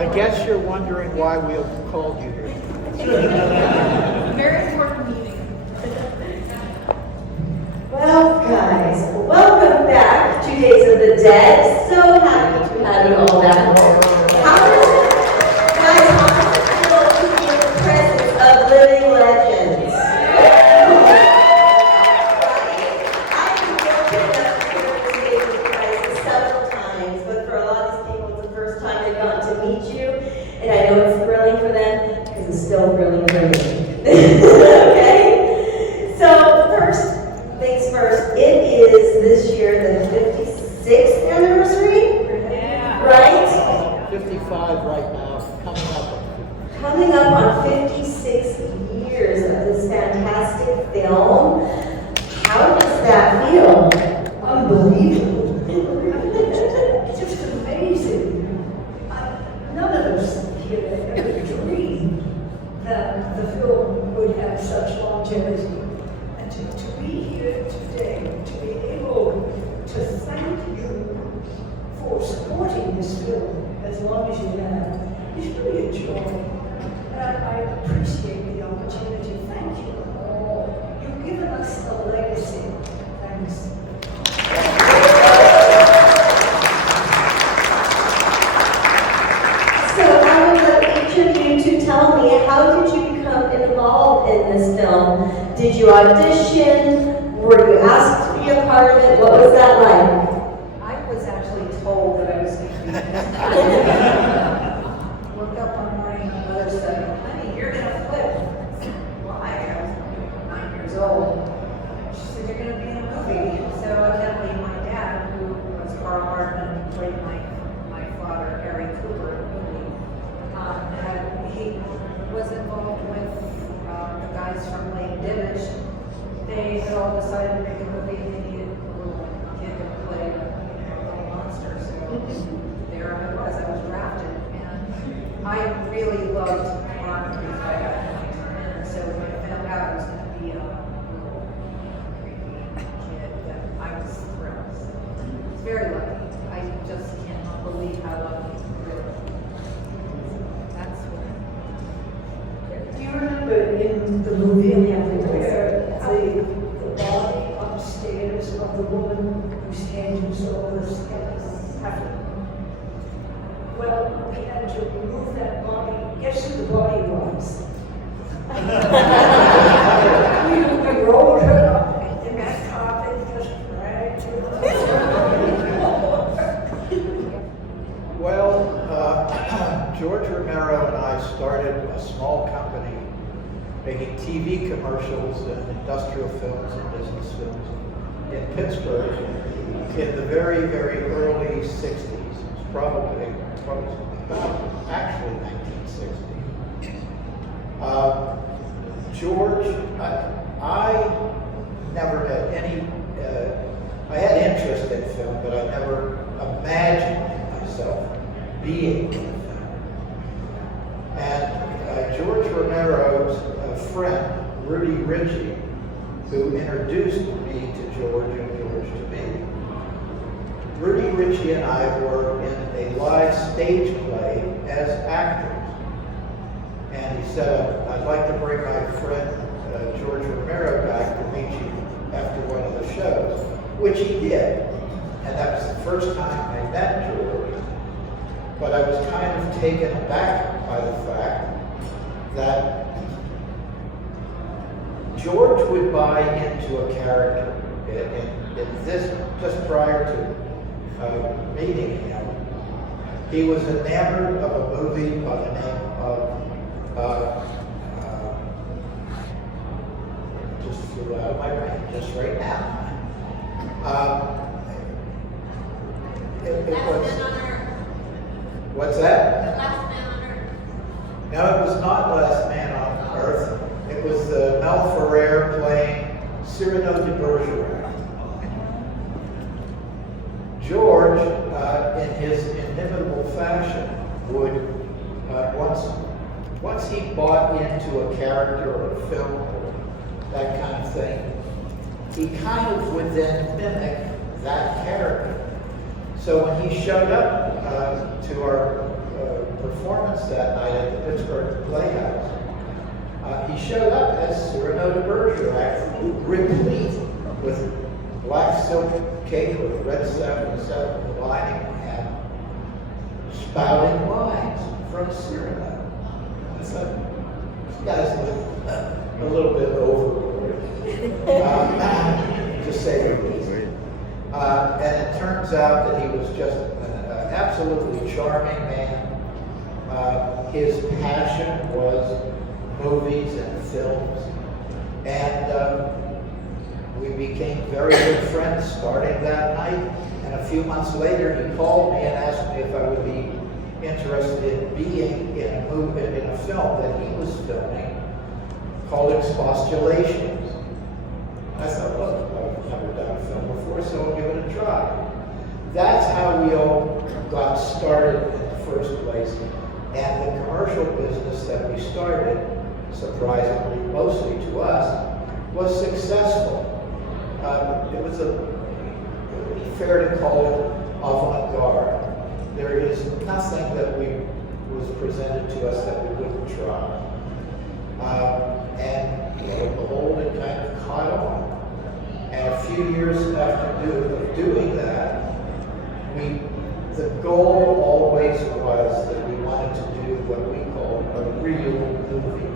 I guess you're wondering why we called you here. Very important meeting. Well, guys, welcome back to Days of the Dead. So happy to have you all back. How does it, guys, how does it feel to be in the presence of living legends? I've been fortunate enough to hear the stage of Christ several times, but for a lot of these people, it's the first time they've gotten to meet you, and I know it's thrilling for them because it's still thrilling for me. Okay? So first things first, it is this year the 56th anniversary, right? 55 right now, Coming up on 56 years of this fantastic film. How does that feel? Unbelievable. It's just amazing. None of us here ever dreamed that the film would have such longevity. And to be here today, to be able to thank you for supporting this film as long as you have, is really a joy. And I appreciate the opportunity. Thank you all. You've given us a legacy. Thanks. So I would like each of you to tell me, how did you become involved in this film? Did you audition? Were you asked to be a part of it? What was that like? I was actually told that I was going to be woke up one morning and my mother said, honey, you're going to flip. Well, I was 9 years old. She said, you're going to be in a movie. So evidently my dad, who was Carl Hardman, who played my father, Harry Cooper, in the movie, he was involved with the guys from Lake Divish. They had all decided to make a movie and they needed a little kid to play a little monster. So there I was drafted. And I really loved horror movies by that point. And so when I found out I was going to be a little creepy kid, that I was thrilled. So I was very lucky. I just cannot believe how lucky, really. That's what. Do you remember in the movie where the body upstairs of the woman whose hand you saw was happening? Well, we had to remove that body. Guess who the body was? we rolled her up in that carpet, just dragged her. Well, George Romero and I started a small company making TV commercials and industrial films and business films in Pittsburgh in the very, very early 60s. It was probably about actually 1960. George, I never had any, I had interest in film, but I never imagined myself being in film. And George Romero's friend, Rudy Ritchie, who introduced me to George and George to me. Rudy Ritchie and I were in a live stage play as actors. And he said, I'd like to bring my friend George Romero back to meet you after one of the shows, which he did. And that was the first time I met George. But I was kind of taken aback by the fact that George would buy into a character in this, just prior to meeting him. He was enamored of a movie by the name of, just flew out of my brain just right now. It was, what's that? Last Man on Earth. No, it was not Last Man on Earth. It was Mel Ferrer playing Cyrano de Bergerac. George, in his inimitable fashion, would once he bought into a character or a film or that kind of thing, he kind of would then mimic that character. So when he showed up to our performance performance that night at the Pittsburgh Playhouse. He showed up as Cyrano de Bergerac, replete with black silk cape with red satin lining and spouting lines from Cyrano. I thought, this guy's a little bit overboard, to say the least. And it turns out that he was just an absolutely charming man. His passion was movies and films. And we became very good friends starting that night. And a few months later, he called me and asked me if I would be interested in being in a movie, in a film that he was filming called Expostulations. I thought, well, I've never done a film before, so I'll give it a try. That's how we all got started in the first place. And the commercial business that we started, surprisingly, mostly to us, was successful. It would be fair to call it avant-garde. There is nothing that was presented to us that we wouldn't try. And lo and behold, it kind of caught on. And a few years after doing that, the goal always was that we wanted to do what we called a real movie.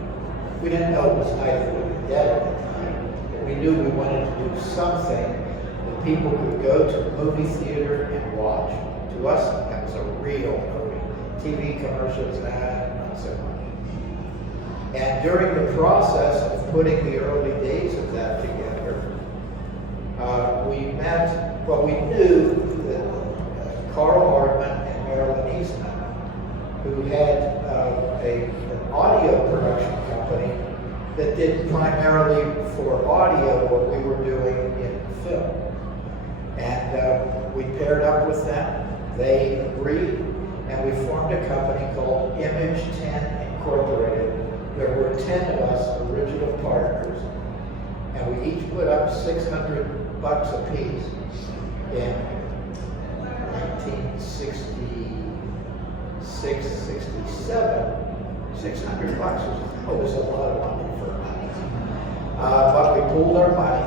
We didn't know it was either we would get at the time, but we knew we wanted to do something that people could go to a movie theater and watch. To us, that was a real movie. TV commercials, not so much. And during the process of putting the early days of that together, we knew that Carl Hardman and Marilyn Eastman, who had an audio production company that did primarily for audio what we were doing in film. And we paired up with them. They agreed, and we formed a company called Image 10 Incorporated. There were 10 of us original partners, and we each put up $600 a piece in 1966, 67. $600 was a lot of money for us. But we pooled our money.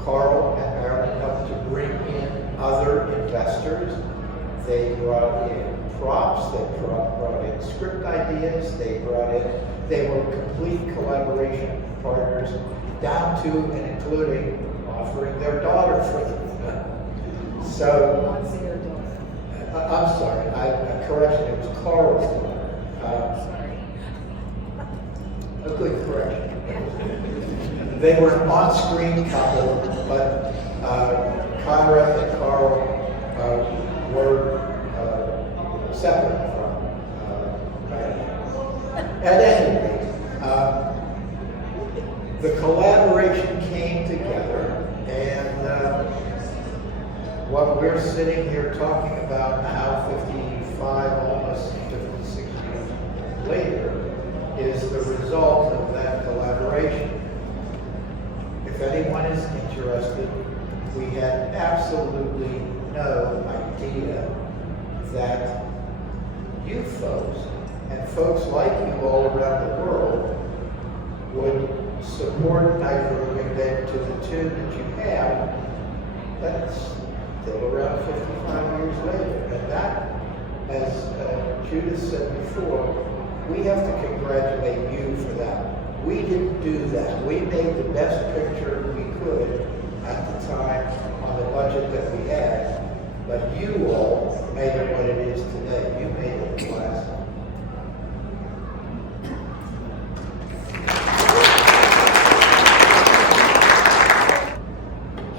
Carl and Marilyn helped to bring in other investors. They brought in props, they brought in script ideas, they were complete collaboration partners, down to and including offering their daughter for them. So, I'm sorry, correction, it was Carl's daughter. A good correction. They were an on-screen couple, but Conrad and Carl were separate from Marilyn. At any rate, the collaboration came together, and what we're sitting here talking about now, 55, almost 56 years later, is the result of that collaboration. If anyone is interested, we had absolutely no idea that you folks, and folks like you all around the world, would support Night Roving Band to the tune that you have. That's still around 55 years later. And that, as Judith said before, we have to congratulate you for that. We didn't do that. We made the best picture we could at the time on the budget that we had. But you all made it what it is today. You made it last.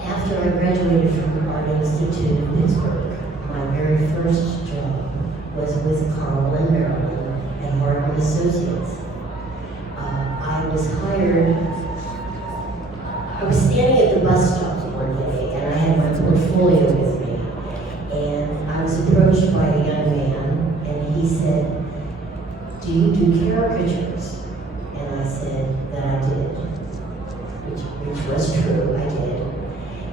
After I graduated from the Art Institute in Pittsburgh, my very first job was with Carl and Marilyn and Hardman Associates. I was hired, I was standing at the bus stop one day and I had my portfolio with me. And I was approached by a young man and he said, "Do you do caricatures?" And I said that I did, which was true, I did.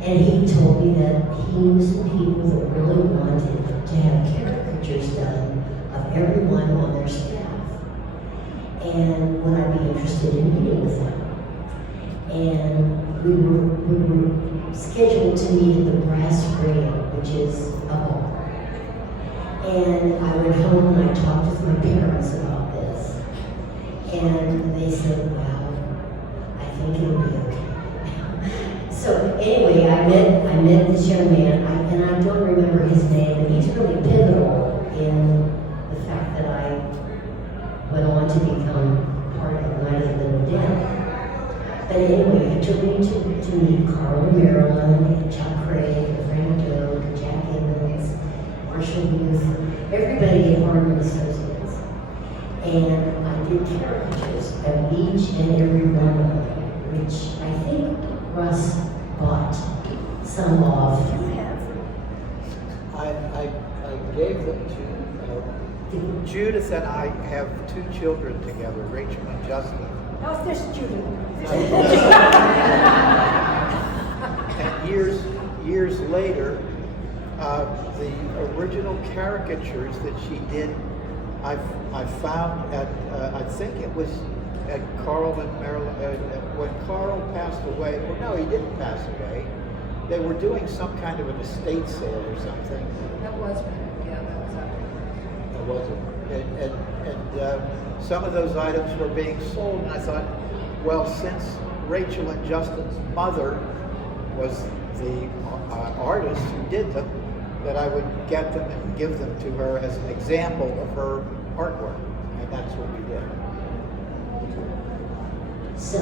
And he told me that he knew some people that really wanted to have caricatures done of everyone on their staff. And would I be interested in meeting with them? And we were scheduled to meet at the Brass Rail, which is a bar. And I went home and I talked with my parents about this. And they said, well, I think it'll be okay. So anyway, I met this young man, and I don't remember his name, and he's really pivotal in the fact that I went on to become part of Night of the Living Dead. But anyway, he took me to meet Carl and Marilyn, and Chuck Craig, and Frank Doak, and Jack Evans, Marshall Booth, everybody at Harmon Associates. And I did caricatures of each and every one of them, which I think Russ bought some of. I gave them to Judith, and I have 2 children together, Rachel and Justin. How's this, Judith? And years later, the original caricatures that she did, I found at I think it was at Carl and Marilyn, when Carl passed away. Well, no, he didn't pass away. They were doing some kind of an estate sale or something. That was, yeah, that was after. It wasn't. And some of those items were being sold, and I thought, well, since Rachel and Justin's mother was the artist who did them, that I would get them and give them to her as an example of her artwork, and that's what we did. So,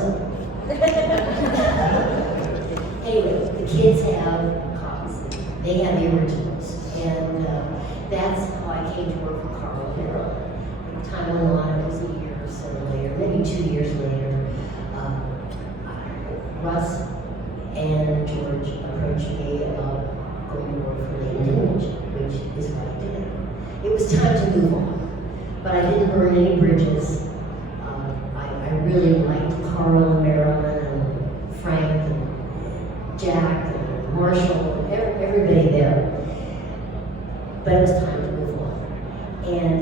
anyway, the kids have copies. They have the originals. And that's how I came to work for Carl and Marilyn. Time went on, it was a year or so later, maybe 2 years later, Russ and George approached me about going to work for Latent Image, which is what I did. It was time to move on, but I didn't burn any bridges. I really liked Carl and Marilyn and Frank and Jack and Marshall and everybody there. But it was time to move on. And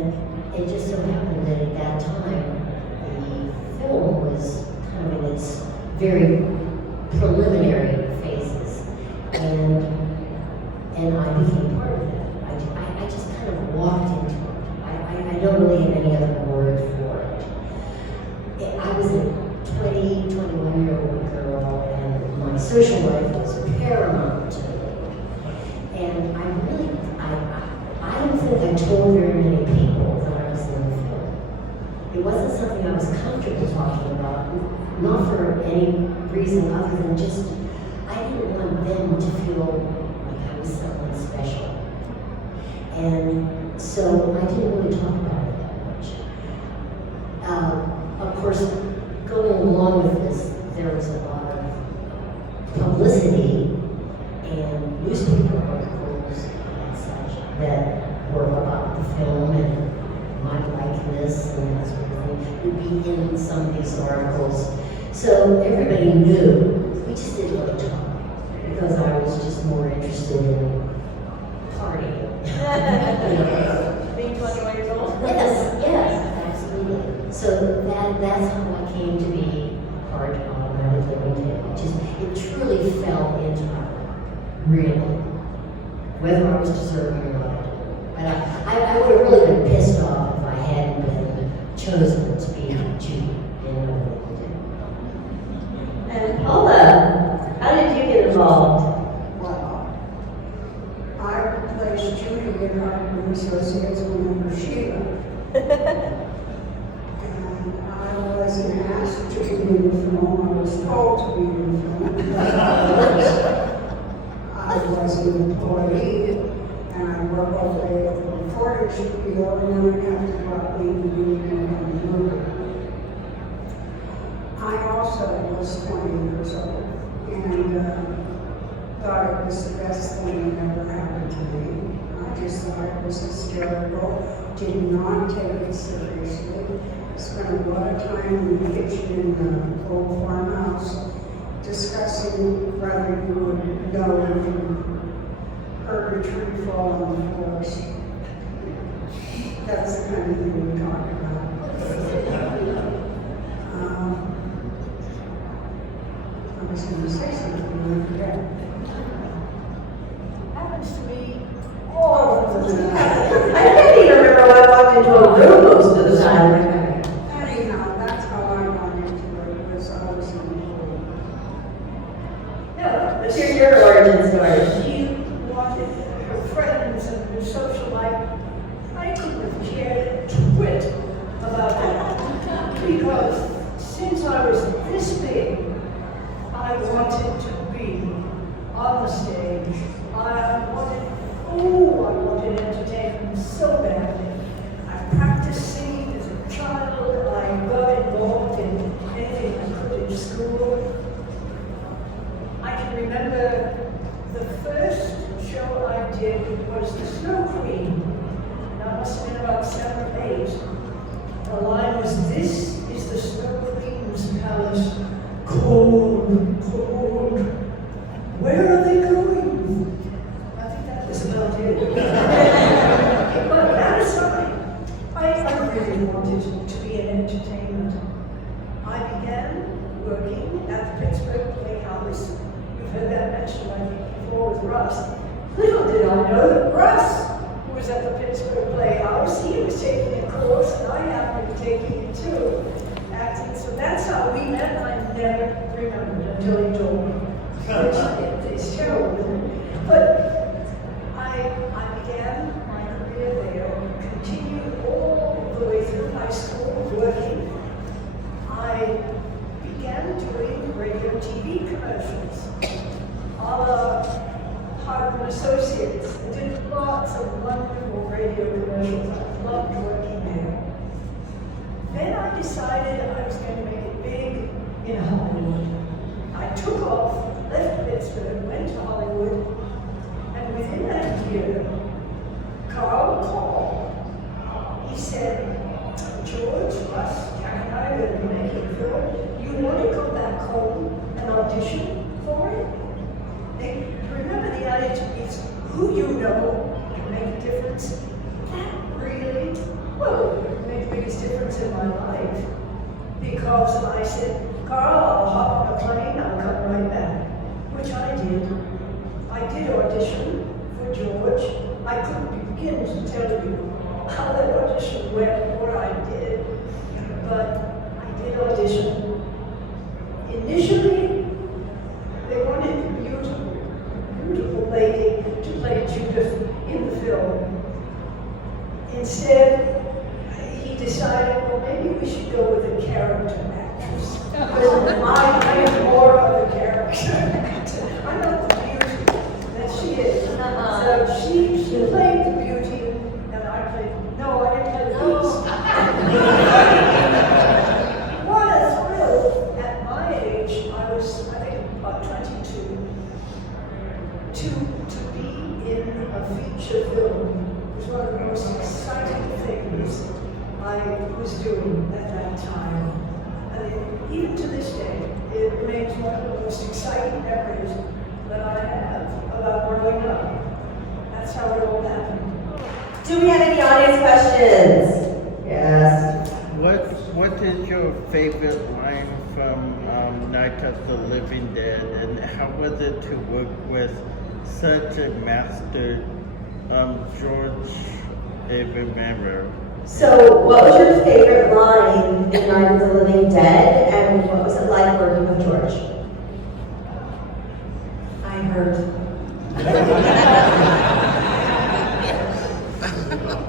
it just so happened that at that time, the film was kind of in its very preliminary phases. And I became part of that. I just kind of walked into it. I don't really have any other word for it. I was a 21-year-old girl, and my social life was paramount to me. And I don't think I told very many people that I was in the film. It wasn't something I was comfortable talking about, not for any reason other than just, I didn't want them to feel like I was someone special. And so I didn't really talk about it that much. Of course, going along with this, there was a lot of publicity and newspaper articles and such that were about the film and my likeness and that sort of thing would be in some of these articles. So everybody knew. We just didn't really talk because I was just more interested in partying. Being 21 years old? Yes, absolutely. So that's how I came to be part of Night of the Living Dead. It truly fell into my lap, really. Whether I was deserving or not. But I would have really been pissed off if I hadn't been chosen to be Judy in Night of the Living Dead. And Paula, how did you get involved? Well, I replaced Judy in Hartman Associates when Sheila. And I wasn't asked to be in the film, I was told to be in the film. I was an employee, and I worked all day at the recording studio, and then I have to go out and be in the movie. I also was 20 years old, and thought it was the best thing that ever happened to me. I just thought it was hysterical, did not take it seriously. Spent a lot of time in the kitchen in the old farmhouse discussing whether you would know if you heard a tree fall on the forest. that's the kind of thing we're talking about. I was going to say something, and I forgot. Happens to me all of the time. I can't even remember when I walked into a room most of the time. Anyhow, that's how I got into it, was I was in No, let's hear your origin story. She wanted her friends and her social life. I couldn't have cared a twit about that. Because since I was this big, I wanted to be on the stage. I wanted entertainment so badly. I practiced singing as a child. I got involved in anything I could in school. I can remember the first show I did was The Snow Queen. That must have been about 7 or 8. The line was, "This is the Snow Queen's palace, cold, cold. Where are they going?" I think that was about it. But that aside, I really wanted to be an entertainment. I began working at the Pittsburgh Playhouse. You've heard that mentioned, I think, before with Russ. Little did I know that Russ was at the Pittsburgh Playhouse. He was taking a course, and I happened to be taking it too, acting. So that's how we met. I never remembered until he told me. It's terrible. But I began my career there, continued all the way through high school working. I began doing radio TV commercials, a la Hartman Associates. I did lots of wonderful radio commercials. I loved working there. Then I decided I was going to make it big in Hollywood. I took off, left Pittsburgh, went to Hollywood, and within that year, Carl called. He said, "George, Russ, Jack and I are going to be making a film. You want to go back home and audition for it?" And remember the attitude is, who you know can make a difference. That really, well, it made the biggest difference in my life. Because I said, "Carl, I'll hop on a plane, I'll come right back." Which I did. I did audition for George. I couldn't begin to tell you how that audition went, what I did, but I did audition. Initially, they wanted a beautiful lady to play Judith in the film. Instead, he decided, well, maybe we should go with a character actress. Because I am more of a character. I'm not the beauty that she is. So she played the beauty, and I played, no, I didn't play the beast. What a thrill. At my age, I was, I think, about 22, to be in a feature film was one of the most exciting things I was doing at that time. And even to this day, it remains one of the most exciting memories that I have about growing up. That's how it all happened. Do we have any audience questions? Yes. What is your favorite line from Night of the Living Dead, and how was it to work with such a master, George A. Romero? So, what was your favorite line in Night of the Living Dead, and what was it like working with George? I heard.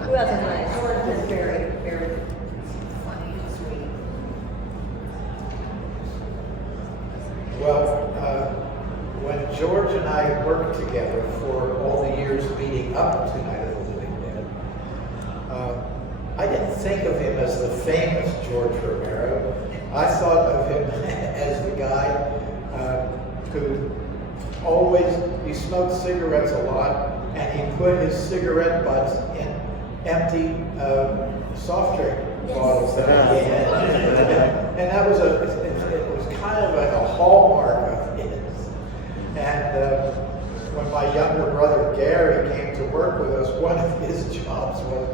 Who else is nice? George is very, very funny and sweet. Well, when George and I worked together for all the years leading up to Night of the Living Dead, I didn't think of him as the famous George Romero. I thought of him as the guy who he smoked cigarettes a lot, and he put his cigarette butts in empty soft drink bottles that he had. And that was it was kind of a hallmark of his. And when my younger brother Gary came to work with us, one of his jobs was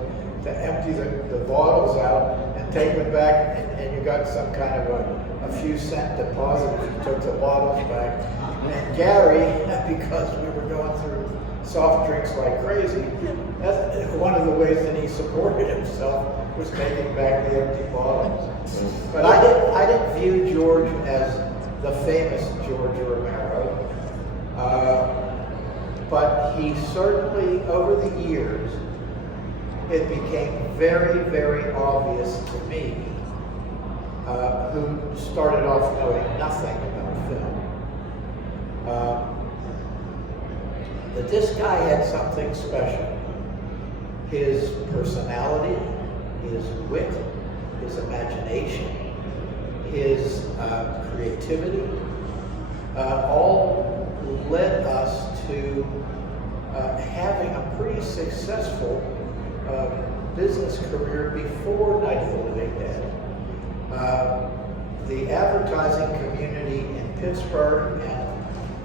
to empty the bottles out and take them back, and you got some kind of a few cent deposit if you took the bottles back. And Gary, because we were going through soft drinks like crazy, that's one of the ways that he supported himself was taking back the empty bottles. But I didn't view George as the famous George Romero, but he certainly, over the years, it became very, very obvious to me, who started off knowing nothing about film, that this guy had something special. His personality, his wit, his imagination, his creativity, all led us to having a pretty successful business career before Night of the Living Dead. The advertising community in Pittsburgh, and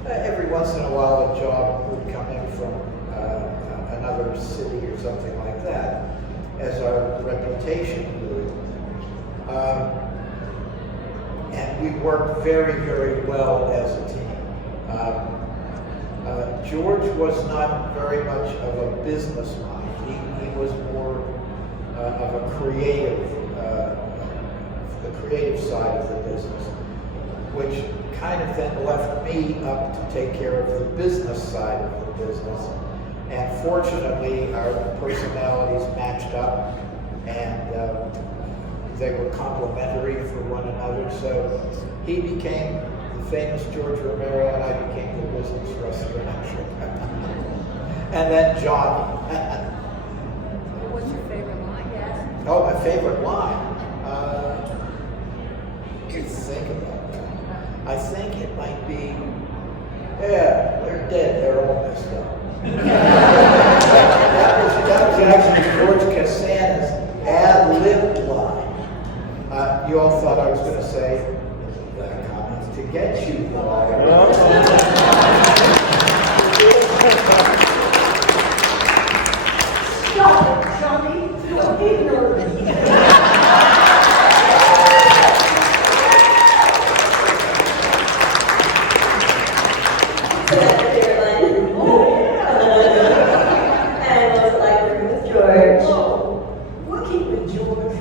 every once in a while a job would come in from another city or something like that, as our reputation grew. And we worked very, very well as a team. George was not very much of a business mind. He was more of a creative, the creative side of the business, which kind of then left me up to take care of the business side of the business. And fortunately, our personalities matched up, and they were complementary for one another. So he became the famous George Romero, and I became the business restaurant. And then Johnny. What's your favorite line? Yes. Oh, my favorite line. Think about that. I think it might be, yeah, they're dead. They're all messed up. that was actually George Costanza's ad-lib line. You all thought I was going to say, to get you, boy. Stop it, Johnny. You're ignorant. So that's your favorite line? And what was it like working with George? Oh, working with George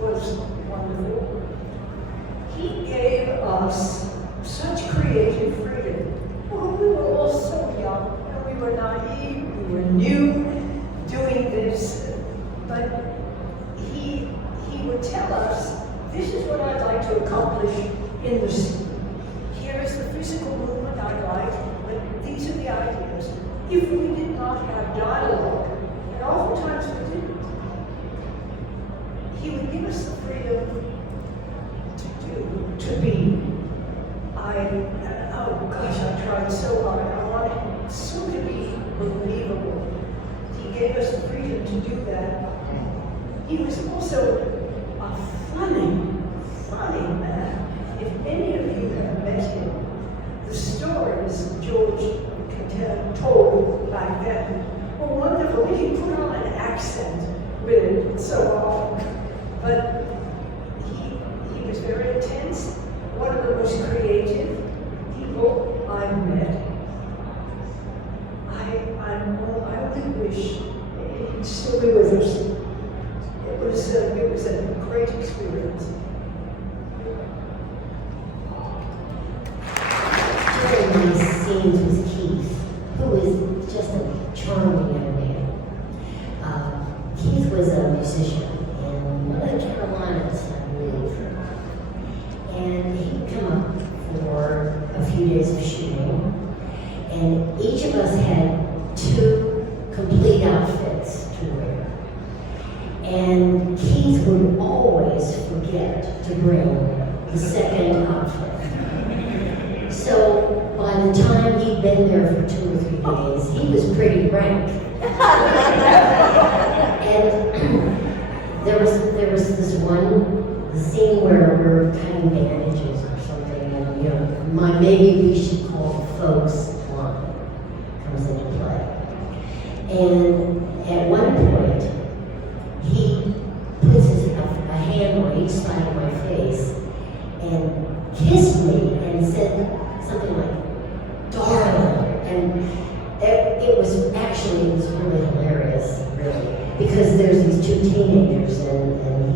was wonderful. He gave us such creative freedom. Well, we were all so young, and we were naive, we were new doing this, but he would tell us, this is what I'd like to accomplish in the scene. Here is the physical movement I like, but these are the ideas. If we did not have dialogue, and oftentimes we didn't, he would give us the freedom to be. Oh gosh, I tried so hard. I wanted so to be believable. He gave us the freedom to do that. He was also a funny man. If any of you have met him, the stories George told back then were wonderful. He put on an accent with it so often, but he was very intense. One of the most creative people I've met. I only wish he'd still be with us. It was a great experience. During these scenes was Keith, who is just a charming young man. Keith was a musician in the Carolinas, I believe. And he'd come up for a few days of shooting, and each of us had 2 complete outfits to wear. And Keith would always forget to bring the second outfit. So by the time he'd been there for 2 or 3 days, he was pretty rank. And there was this one scene where we're cutting bandages or something, and maybe we should call folks line comes into play. And at one point, and said something like, "Darling," and it was really hilarious, really, because there's these two teenagers and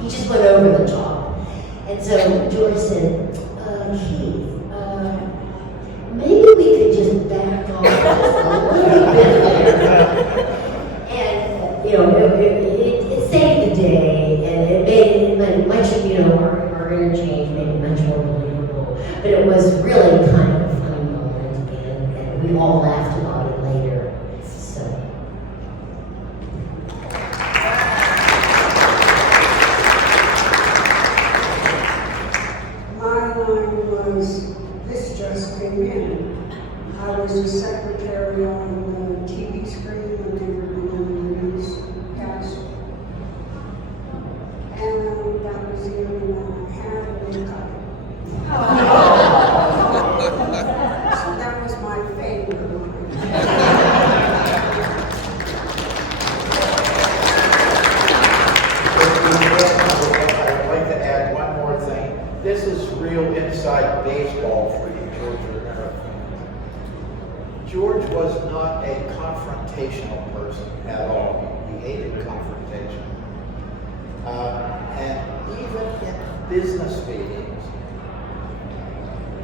he just went over the top. And so George said, Keith, maybe we could just back off just a little bit there. And, it saved the day, and it made it much, our interchange made it much more believable. But it was really kind of a funny moment, and we all laughed about it later. So. My line was, this just came in. I was a secretary on the TV screen when they were doing the newscast. And that was the only one I had, and they cut it. So that was my favorite line. I'd like to add one more thing. This is real inside baseball for you, George Romero fans. George was not a confrontational person at all. He hated confrontation. And even in business meetings,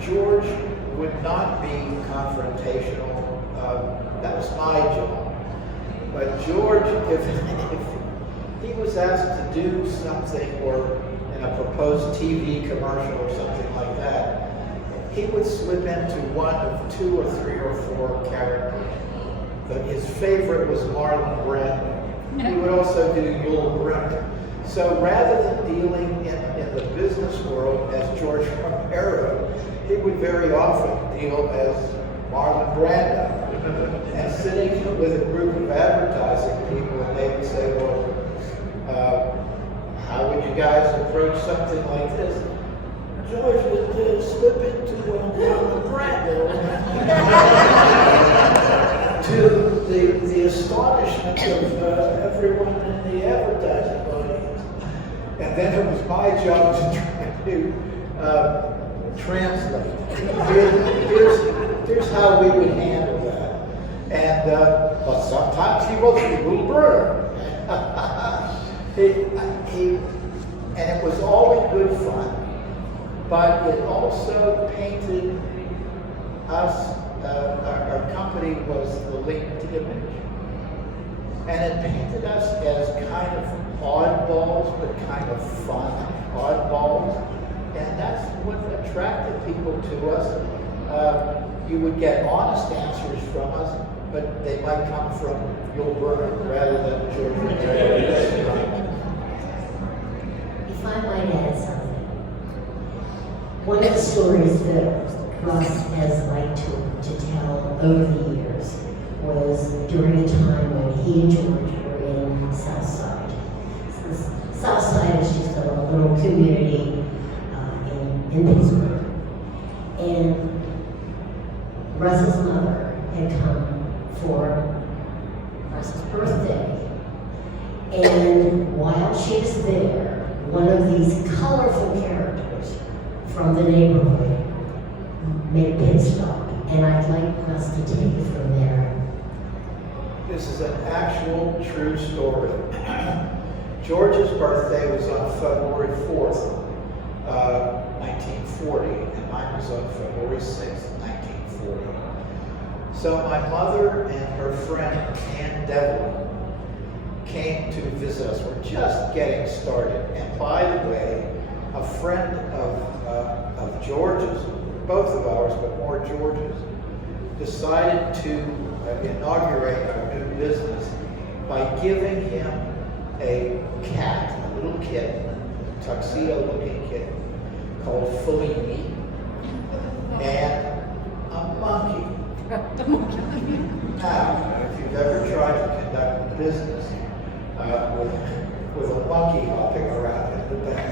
George would not be confrontational. That was my job. But George, if he was asked to do something or in a proposed TV commercial or something like that, he would slip into one of 2 or 3 or 4 characters. But his favorite was Marlon Brando. He would also do Yul Brynner. So rather than dealing in the business world as George Romero, he would very often deal as Marlon Brando. And sitting with a group of advertising people, and they would say, well, how would you guys approach something like this? George would slip into Marlon Brando to the astonishment of everyone in the advertising audience. And then it was my job to try to translate. Here's how we would handle that. And but sometimes he was a little brother. And it was always good fun, but it also painted us, our company was the Linked Image, and it painted us as kind of oddballs, but kind of fun oddballs, and that's what attracted people to us. You would get honest answers from us, but they might come from Yul Brynner rather than George Romero. If I might add something, one of the stories that Russ has liked to tell over the years was during a time when he and George were in Southside. Southside is just a little community in Pittsburgh. And Russ's mother had come for Russ's birthday. And while she was there, one of these colorful characters from the neighborhood made a pit stop. And I'd like us to take it from there. This is an actual true story. George's birthday was on February 4th, 1940, and mine was on February 6th, 1940. So my mother and her friend, Ann Devlin, came to visit us. We're just getting started. And by the way, a friend of George's, both of ours, but more George's, decided to inaugurate our new business by giving him a cat, a little kitten, a tuxedo-looking kitten, called Fellini, and a monkey. Now, if you've ever tried to conduct business with a monkey hopping around in the back,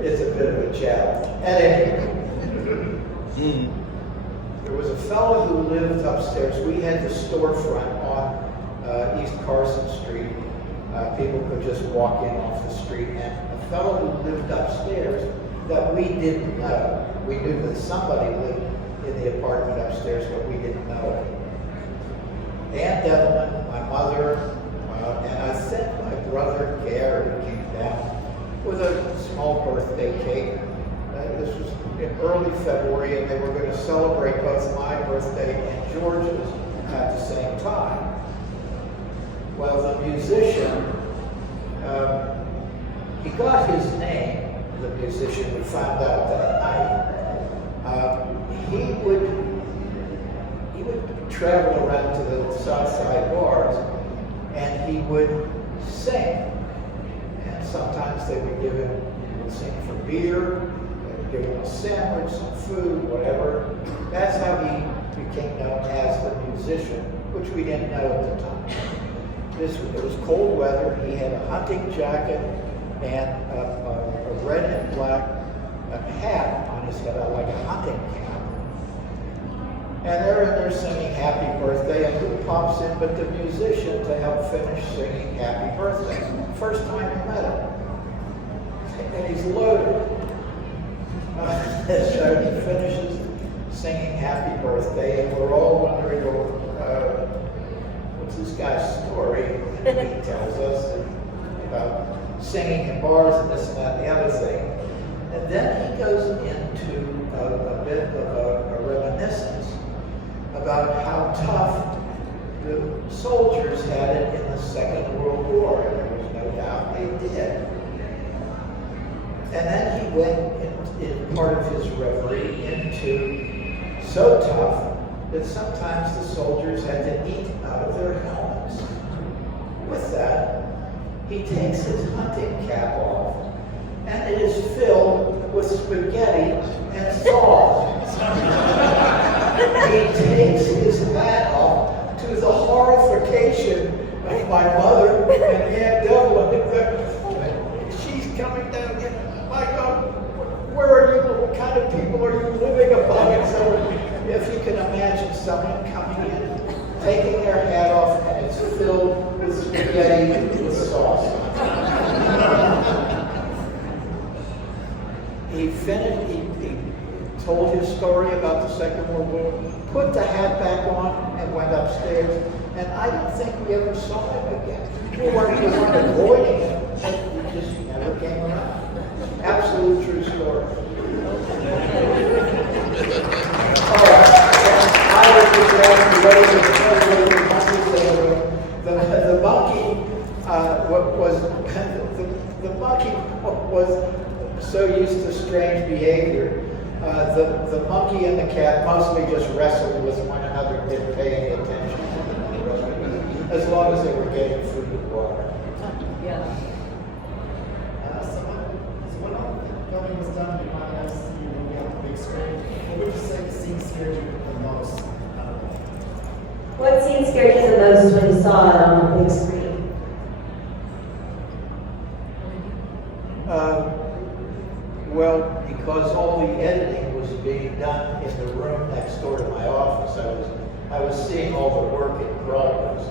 it's a bit of a challenge. At any rate, there was a fellow who lived upstairs. We had the storefront on East Carson Street. People could just walk in off the street. And a fellow who lived upstairs that we didn't know. We knew that somebody lived in the apartment upstairs, but we didn't know it. Aunt Evelyn, my mother, and I think my brother Gary came down with a small birthday cake. This was in early February, and they were going to celebrate both my birthday and George's at the same time. Well, the musician, he got his name, the musician, we found out that night. He would travel around to the South Side bars, and he would sing. And sometimes they would give him, he would sing for beer, they would give him a sandwich, some food, whatever. That's how he became known as the musician, which we didn't know at the time. It was cold weather. He had a hunting jacket and a red and black hat on his head, like a hunting cap. And they're in there singing Happy Birthday, and who pops in but the musician to help finish singing Happy Birthday? First time we met him. And he's loaded. So he finishes singing Happy Birthday, and we're all wondering, what's this guy's story? And he tells us about singing in bars and this and that and the other thing. And then he goes into a bit of a reminiscence about how tough the soldiers had it in the Second World War. And there was no doubt they did. And then he went in part of his reverie into so tough that sometimes the soldiers had to eat out of their helmets. With that, he takes his hunting cap off, and it is filled with spaghetti and sauce. He takes his hat off to the horrification of my mother and Aunt Evelyn. She's coming down again. My God, where are you? What kind of people are you living among? And so if you can imagine someone coming in, taking their hat off, and it's filled with spaghetti with sauce. He finished, he told his story about the Second World War, put the hat back on, and went upstairs. And I don't think we ever saw him again. We weren't avoiding him, and he just never came around. Absolute true story. All right. I was just asking whether the monkey was so used to strange behavior. The monkey and the cat mostly just wrestled with one another and didn't pay any attention. As long as they were getting food and water. Yeah. So when all the filming was done behind us, you know, we have the big screen, what would you say the scene scared you the most? What scene scared you the most when you saw it on the big screen? Well, because all the editing was being done in the room next door to my office, I was seeing all the work in progress.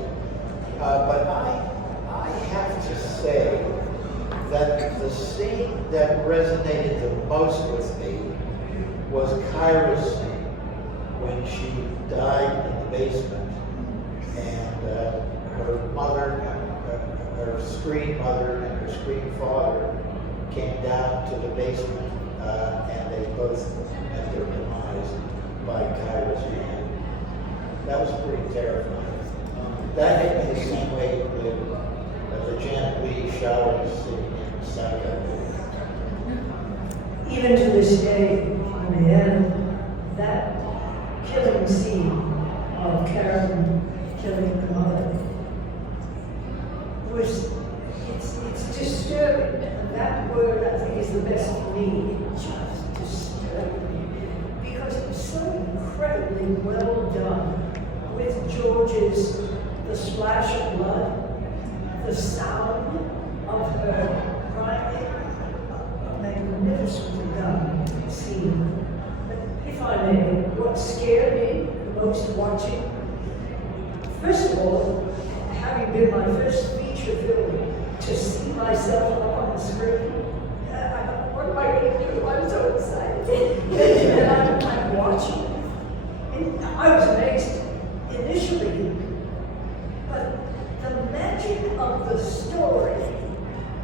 But I have to say that the scene that resonated the most with me was Kyra's scene when she died in the basement, and her mother, her screen mother, and her screen father came down to the basement, and they both met their demise by Kyra's hand. That was pretty terrifying. That hit me the same way the Janet Leigh shower scene in Psycho. Even to this day, in the end, that killing scene of Karen killing her mother it's disturbing. And that word, I think, is the best for me. Just disturbing. Because it was so incredibly well done with George's, the splash of blood, the sound of her crying, a magnificently done scene. But if I may, what scared me the most watching, first of all, having been my first feature film, to see myself up on the screen, I thought, what am I going to do? I'm I was amazed initially, but the magic of the story,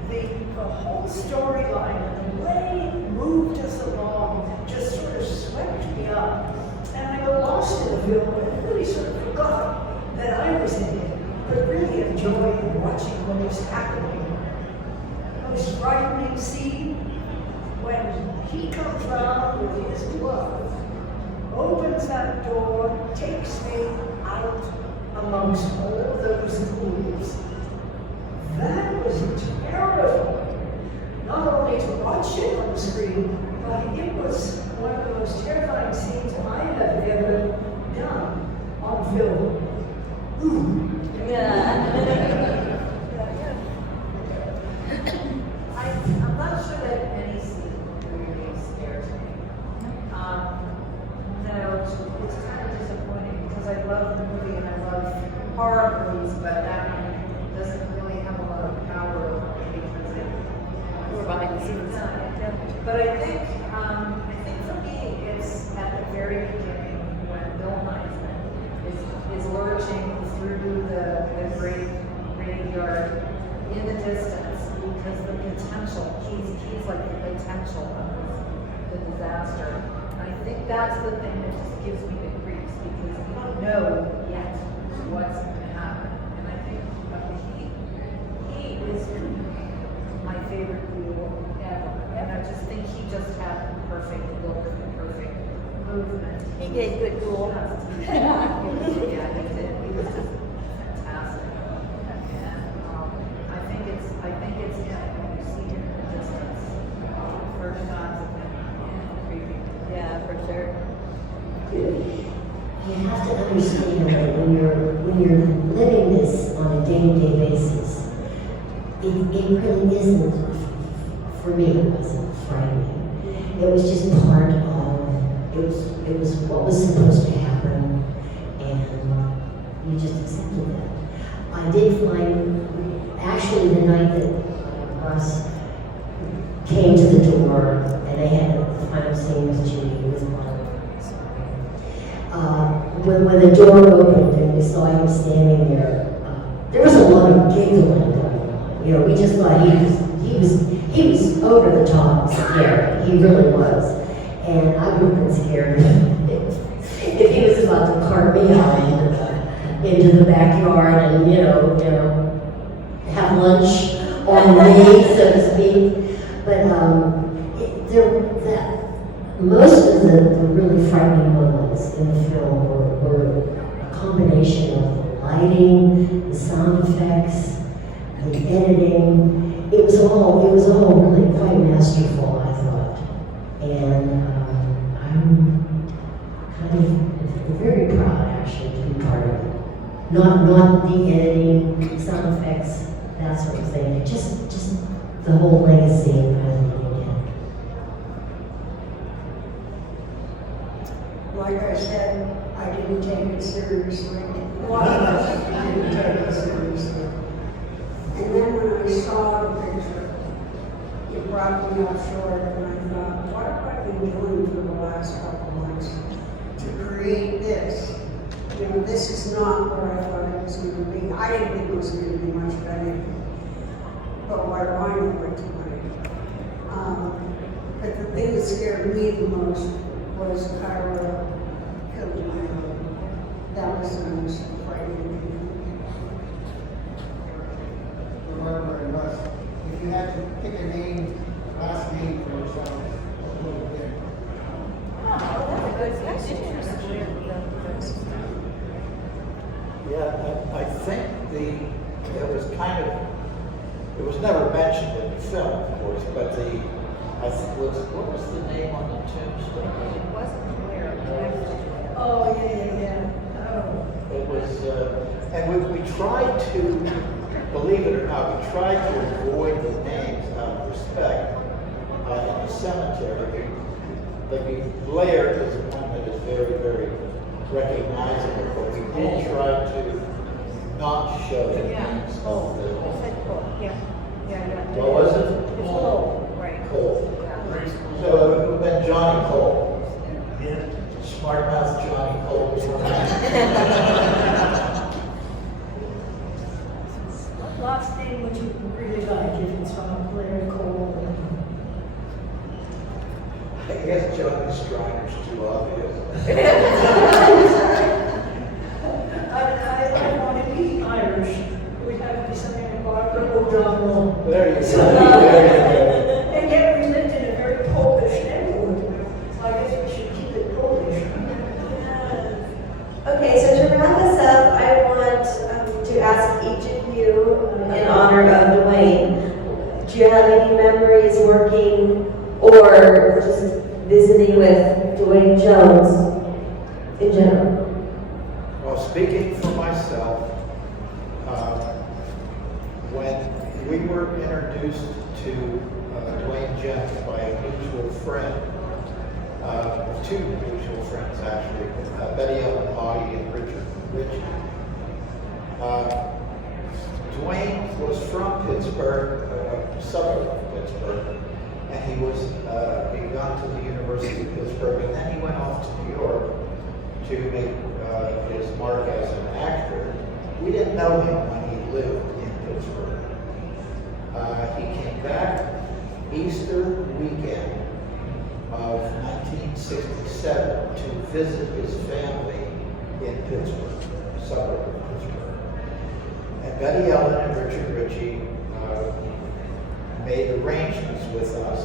the whole storyline, and the way it moved us along just sort of swept me up. And I got lost in the film and really sort of forgot that I was in it, but really enjoyed watching what was happening. The most frightening scene when he comes round with his glove, opens that door, takes me out amongst all those ghouls. That was terrifying. Not only to watch it on the screen, but it was one of the most terrifying scenes I have ever done on film. Ooh. I'm not sure that any scene really scares me. No, it's kind of disappointing because I love the movie and I love horror movies, but that one doesn't really have a lot of power over me because We're behind the scenes. But I think for me, it's at the very beginning when Bill Heisman is lurching through the great graveyard in the distance because the potential, he's like the potential of the disaster. I think that's the thing that just gives me the creeps because you don't know yet what's going to happen. And I think he is my favorite ghoul ever. And I just think he just had the perfect look, the perfect movement. He gave good duel. Yeah, he did. He was just fantastic. And I think it's him when you see him in the distance. First shots of him. Creepy. Yeah, for sure. You have to understand that when you're living this on a day-to-day basis, it really isn't, for me, it wasn't frightening. It was just part of, it was what was supposed to happen, and you just accepted that. I did find, actually the night that Russ came to the door, and they had the final scene with Judy, with Mark. When the door opened and we saw him standing there, there was a lot of giggling going on. You know, we just thought he was over the top scared. He really was, and I would have been scared if he was about to cart me out into the backyard and you know have lunch on me, so to speak. But most of the really frightening moments in the film were a combination of the lighting, the sound effects, the editing. It was all really quite masterful, I thought. And I'm kind of very proud actually to be part of it. Not the editing, sound effects, that sort of thing. Just the whole legacy of President Lincoln. Like I said, I didn't take it seriously. One of us didn't take it seriously. And then when I saw the picture, it brought me up short, and I thought, what have I been doing for the last couple months to create this? You know, this is not where I thought it was going to be. I didn't think it was going to be much of anything. But what do I know what to make? But the thing that scared me the most was Kyra killing my husband. That was the most frightening thing. Remember, and Russ, if you had to pick a name, last name for yourself, what would it be? Oh, that's a good question. Yeah, I think it was never mentioned in the film, of course, but what was the name on the tombstone? It wasn't clear. Oh, yeah. Oh. It was, and we tried to, believe it or not, we tried to avoid the names out of respect in the cemetery. Blair is one that is very, very recognizable, but we did try to not show the names of the. Yeah. What was it? It's Cole, right. Cole. So it would have been Johnny Cole. Smart mouth Johnny Cole. What last name would you really like if it's from Larry Cole? I guess Johnny Strider's too obvious. I want to be Irish. It would have to be something like Barbara O'Donnell. There you go. So, There and yet we lived in a very Polish neighborhood. So I guess we should keep it Polish. Okay, so to wrap us up, I want to ask each of you, in honor of Dwayne, do you have any memories working or just visiting with Dwayne Jones in general? Well, speaking for myself, when we were introduced to Dwayne Jones by a mutual friend, two mutual friends actually, Betty Ellen Haughey and Richard Ritchie. Dwayne was from Pittsburgh, a suburb of Pittsburgh, and he'd gone to the University of Pittsburgh, and then he went off to New York to make his mark as an actor. We didn't know him when he lived in Pittsburgh. He came back Easter weekend of 1967 to visit his family in Pittsburgh, a suburb of Pittsburgh. And Betty Ellen and Richard Ritchie made arrangements with us.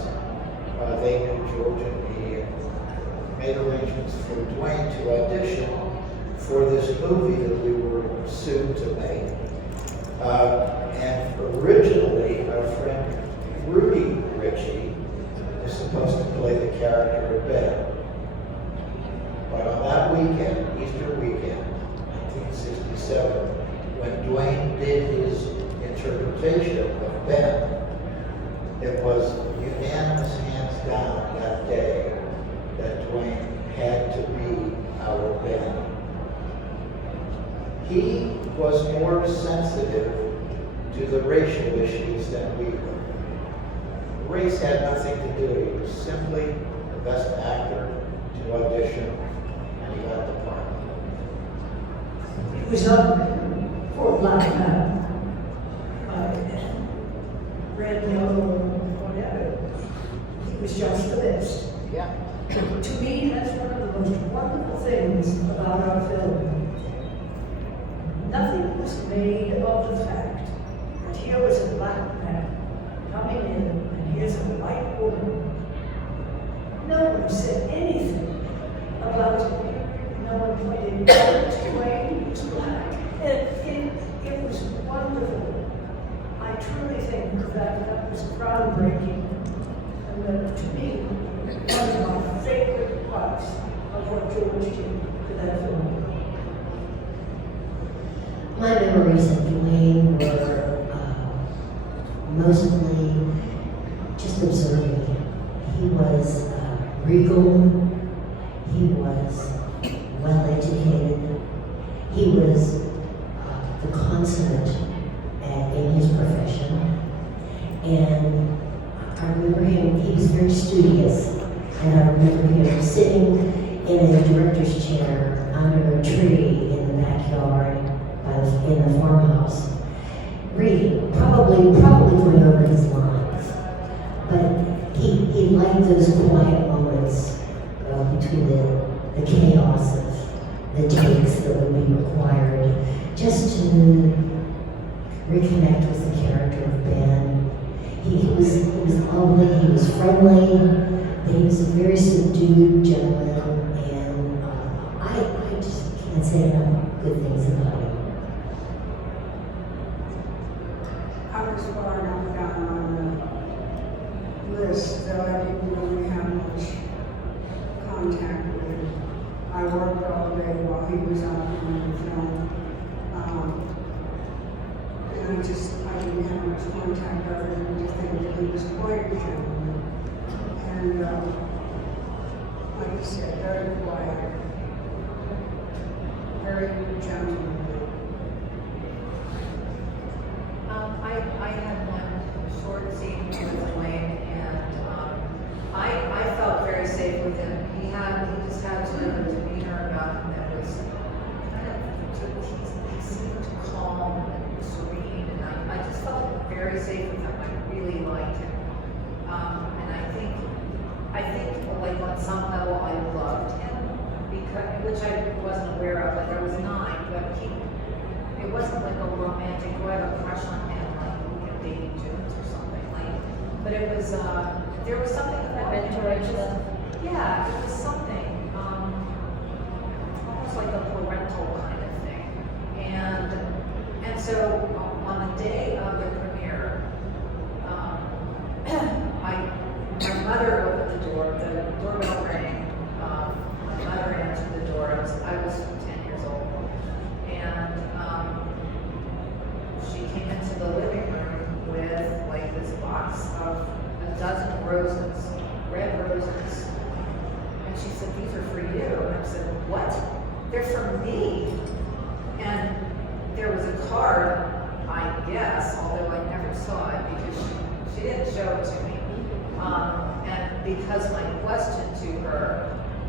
They knew George and me, and made arrangements for Dwayne to audition for this movie that we were soon to make. And originally, our friend Rudy Ritchie is supposed to play the character of Ben. But on that weekend, Easter weekend, 1967, when Dwayne did his interpretation of Ben, it was unanimous hands down that day that Dwayne had to be our Ben. He was more sensitive to the racial issues than we were. Race had nothing to do. He was simply the best actor to audition, and he got the part. He was on for black man. Red, yellow, whatever. He was just the best. Yeah. To me, that's one of the most wonderful things about our film. Nothing was made of the fact that here was a black man coming in, and here's a white woman. No one said anything about it. No one pointed out to Dwayne, he was black. It was wonderful. I truly think that was groundbreaking. And that, to me, one of my favorite parts of what George did to that film. My memories of Dwayne were mostly just observing. He was regal, he was well educated, he was the consummate in his profession, and I remember him, he was very studious, and I remember him sitting in a director's chair under a tree in the backyard in the farmhouse, reading, probably going over his lines. But he liked those quiet moments between the chaos of the takes that would be required, just to reconnect with the character of Ben. He was lovely, he was friendly, but he was a very subdued gentleman, and I just can't say enough good things about him. I was far enough down on the list that I didn't really have much contact with him. I worked all day while he was out on the film. And I didn't have much contact other than to think that he was quite a gentleman. And like I said, very quiet, very gentlemanly. I had one short scene with Dwayne, and I felt very safe with him. He just had sort of a demeanor about him that was kind safe with him. I really liked him. And I think like on some level I loved him because, which I wasn't aware of. Like I was 9, but it wasn't like a romantic, oh, I have a crush on him, like, you know, Davy Jones or something. Like, but it was, there was something about him. Yeah, it was something, almost like a parental kind of thing. And so on the day of the premiere, my mother opened the door, the doorbell rang. My mother answered the door. I was 10 years old. And she came into the living room with like this box of a dozen roses, red roses. And she said, "These are for you." And I said, "What? They're for me." And there was a card, I guess, although I never saw it because she didn't show it to me. And because my question to her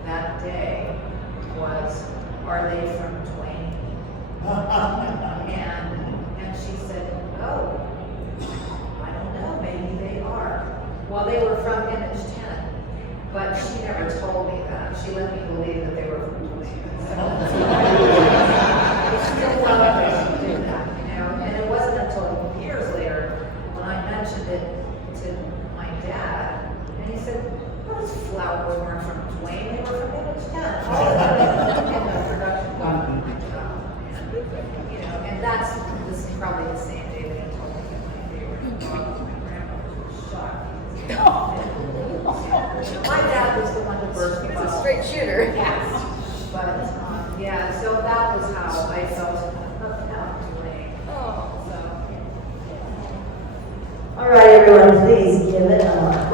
that day was, "Are they from Dwayne?" and she said, "Oh, I don't know, maybe they are." Well, they were from Image 10, but she never told me that. She let me believe that they were from Dwayne. It's still well to do that, you know. And it wasn't until years later when I mentioned it to my dad, and he said, "Those flowers weren't from Dwayne, they were from Image 10." All of that in the production company. You know, and this is probably the same day that he told me that my favorite dog was my grandmother's shocked. My dad was the one that burst me. He's a straight shooter. Yes. But, yeah, so that was how I felt about Dwayne. Oh. So. All right, everyone, please give it up.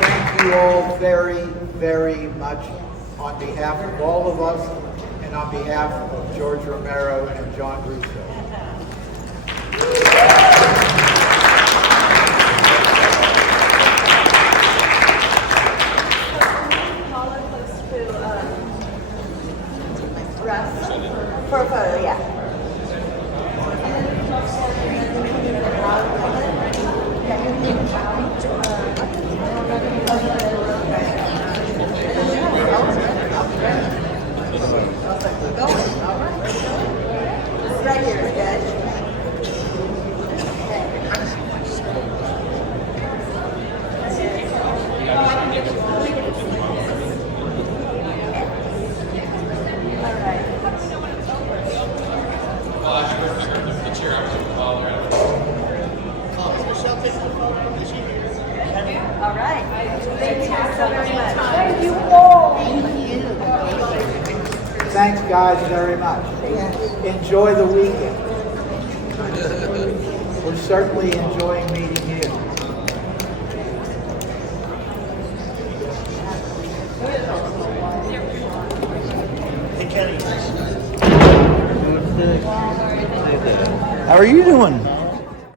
Thank you all very, very much on behalf of all of us and on behalf of George Romero and John Russo. For a photo, yeah. Right here is good. All right. Thank you so very much. Thank you all. Thanks, guys, very much. Enjoy the weekend. We're certainly enjoying meeting you. Hey, Kenny. Who's this? How are you doing?